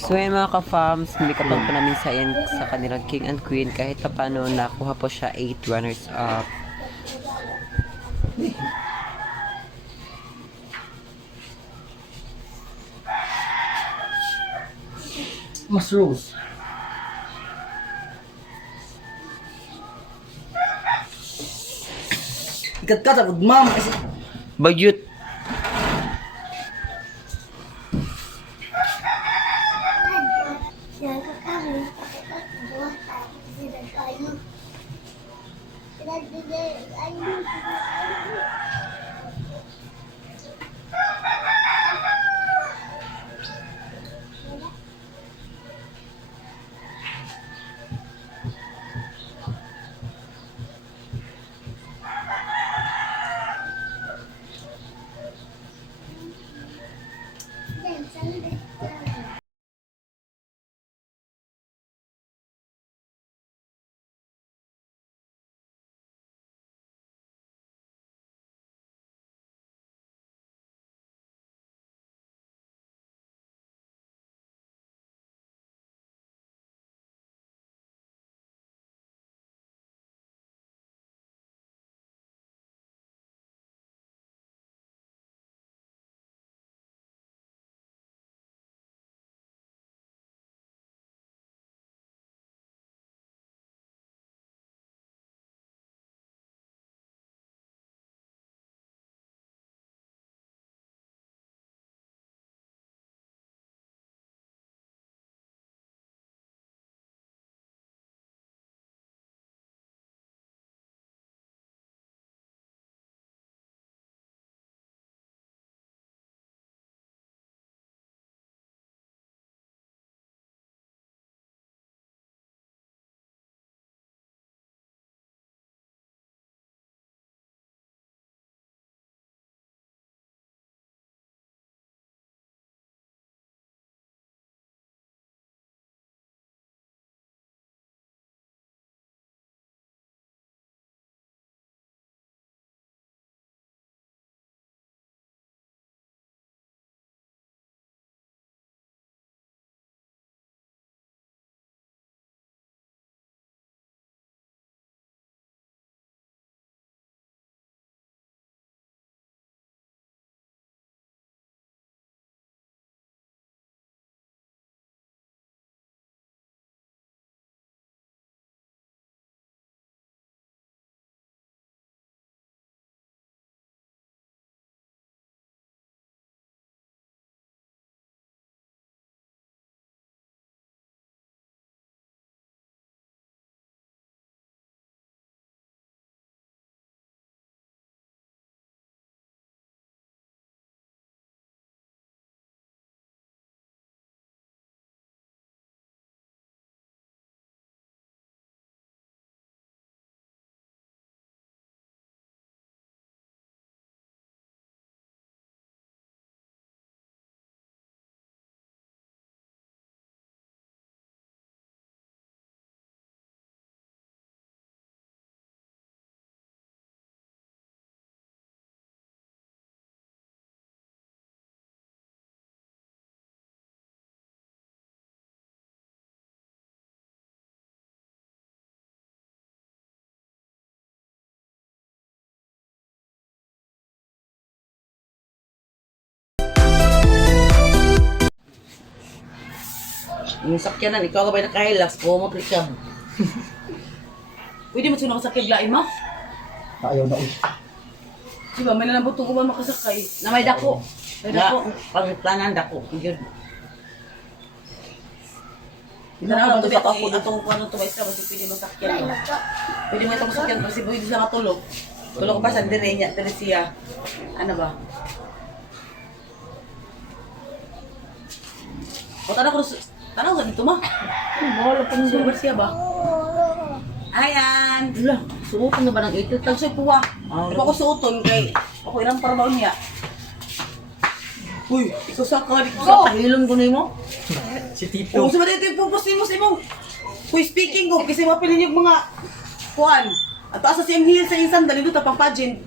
So yun mga ka-fams, nilikapan po namin sa kanilang king and queen kahit pa paano nakuha po siya 8 runners up. Mas Rose. Ikat ka tapos mama kasi Bagyut! yung sakyanan, ikaw ka ba nakahilas? Pumot likab. Pwede mo sino kasakay lain mo? Ayaw na ulit. Diba, may nalambot ko ba makasakay? Na may dako. May dako. Pangplanan dako. Yun. Hindi na ako sa ako atong kuno to isa basta pwede mo sakyan. Pwede mo itong sakyan kasi pwede sila matulog. Tulog pa sa dire niya, Teresia. Ano ba? O tanaw ganito ma. Wala pa ng siya ba? Ayan! Wala, suoton na ba ng ito? Tagsoy po ah. Di ba ako suoton kay ako ilang trabaho niya. Uy, ikaw sa ka, ikaw sa tahilon ko na mo. Si Tito. Kung sa dito yung pupus mo sa imong. Uy, speaking ko, kasi mapilin yung mga kuhan. At asa siyang heel sa insang dali doon pang pageant.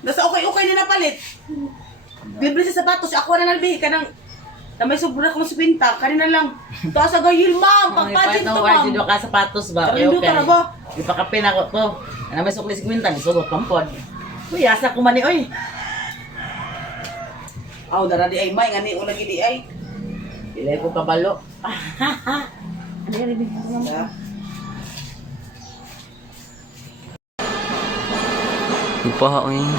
Nasa okay na napalit. Libre sa sapatos, ako na nalbihi ka ng Na may sobra kong spinta, kanina lang. Taas sa gayil, ma'am. Pagpajin to, ma'am. Dito ka sapatos ba? Karindo ka na ba? Ipakapin ako to. Ano may sukli sigmintan, isugot pampod. Uy, asa ko man ni, oy. Aw, dara di ay may, ngani ulang di ay. Ilay ko kabalo. Ya. Ipaha ko yun.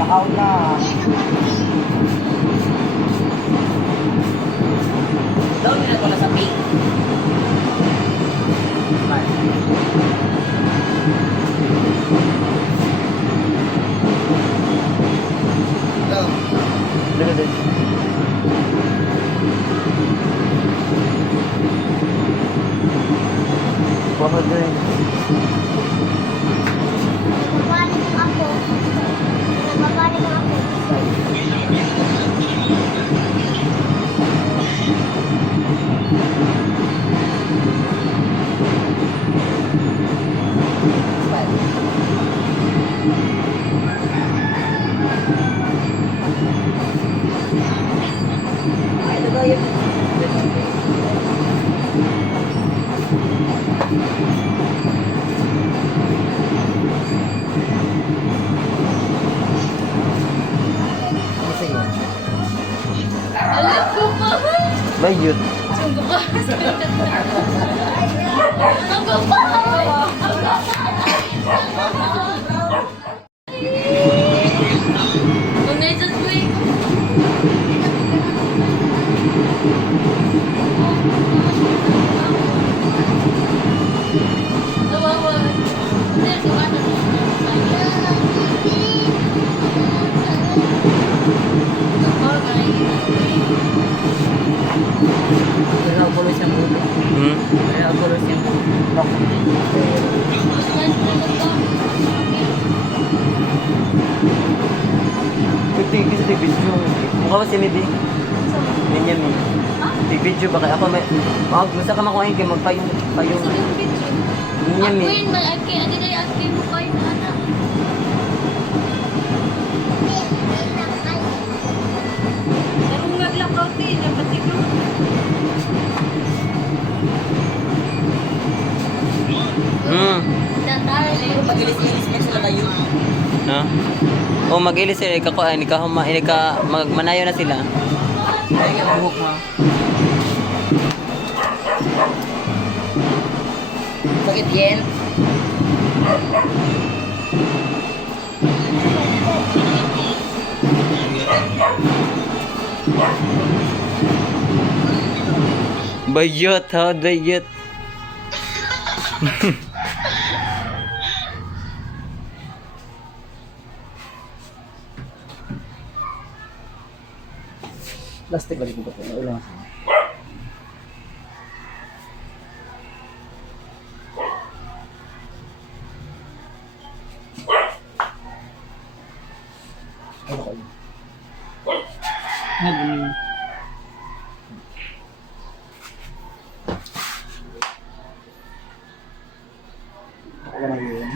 Nakaw na. Daw nila ko na sa pink. Dito, dito. Ipaha din. Nagbabalig ako. Nagbabalig ako. Bayot. Pero ako ulit siyang buto. Hmm? Pero ako ulit siyang buto. Tigil sa video. Mukha ba si Midi? Ganyan mo. Video ba kaya ako may... Gusto ka makuhain kayo magpayong... Ganyan mo. Hmm. Pag-ilis-ilis ka sila kayo. Ha? O mag-ilis sila, magmanayo na sila. Ay, ka buhok mo. Sakit yan. Bayot ha, bayot. Plastic balik ko po. Ulang. Ano ko yun? Ako na yun.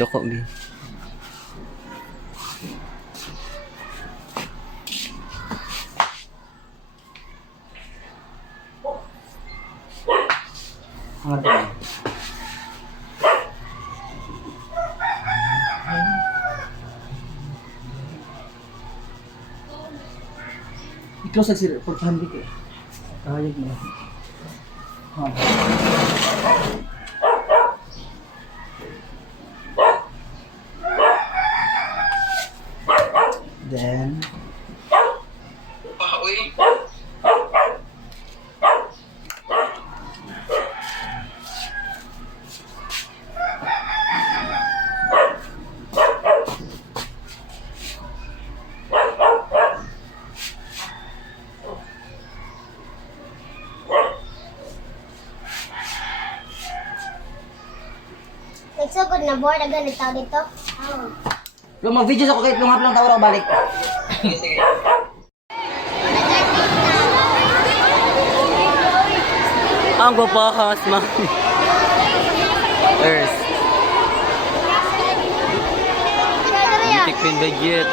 Doko bi. Ang ano yun? I-close ang sir, for family ko. Kahayag mo. Then, Nagsugod na board agad nagtao dito. kung mag-video ako kahit lumap lang tawara balik. Ang gwapakas, mami. Earth. Titik pindagit.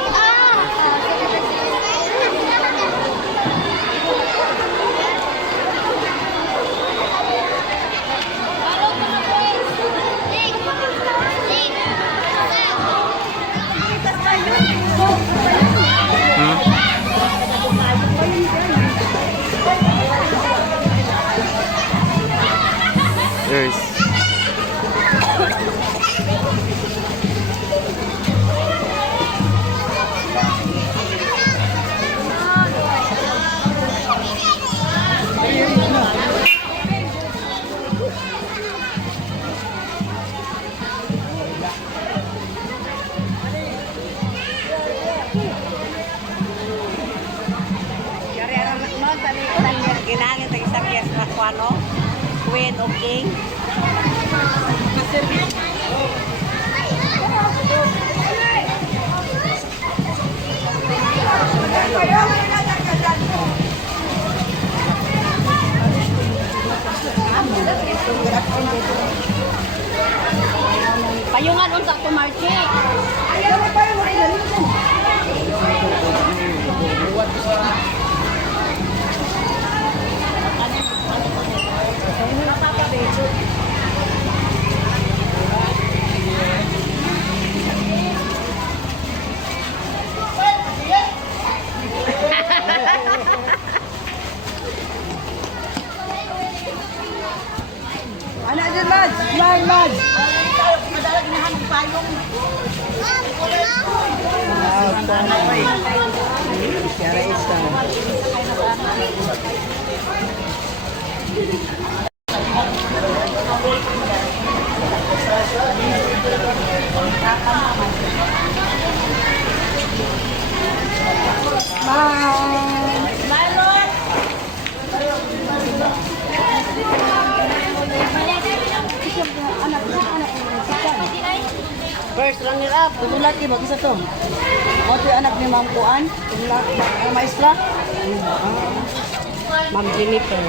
Earth. Ginangin tayo sa piyes na kuano, queen o king. Payungan unta ko Marchi. Anak dyan, Mads! Smile, Mads! Madalag inahan ng payong. First, runner up. Tutulak kayo, mag-isa to. Ako ito yung anak ni Ma'am Kuan. Tutulak, ang maestra. Ma'am Jennifer.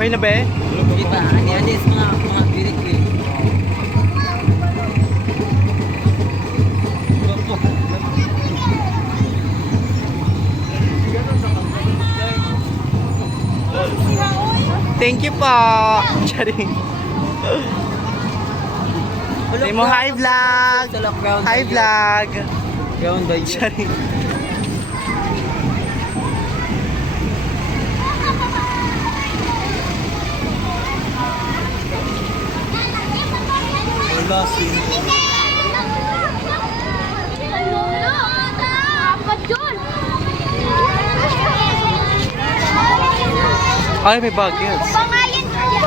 Okay na ba? Kita, ani-ani sa mga birik-birik. Thank you po. Charing. Say mo hi vlog. Hi vlog. Ground by Charing. Wala sin. Ay, may bagets. Pangalan ko yan.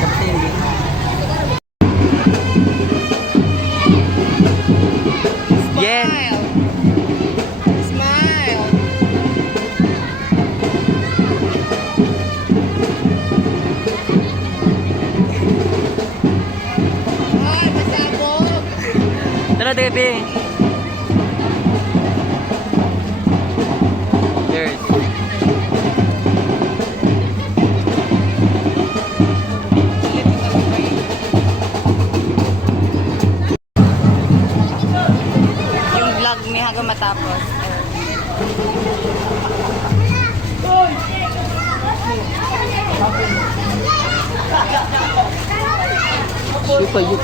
September. Yes. Smile! Ay, masabog! Tara, Debbie. kami hanggang matapos. Super yun.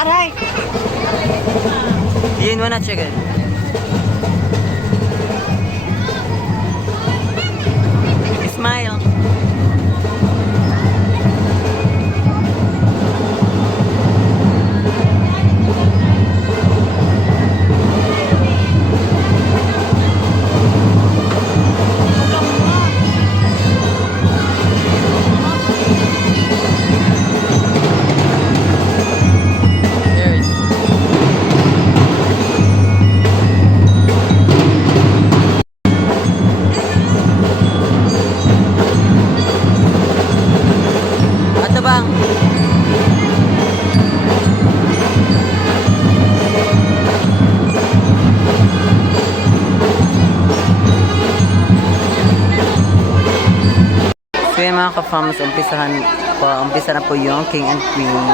Aray! Diyan mo na chicken. Smile. Cheers. Ato bang? So yung mga ka-fams, umpisa na po yung King and Queen.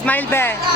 Smile, be.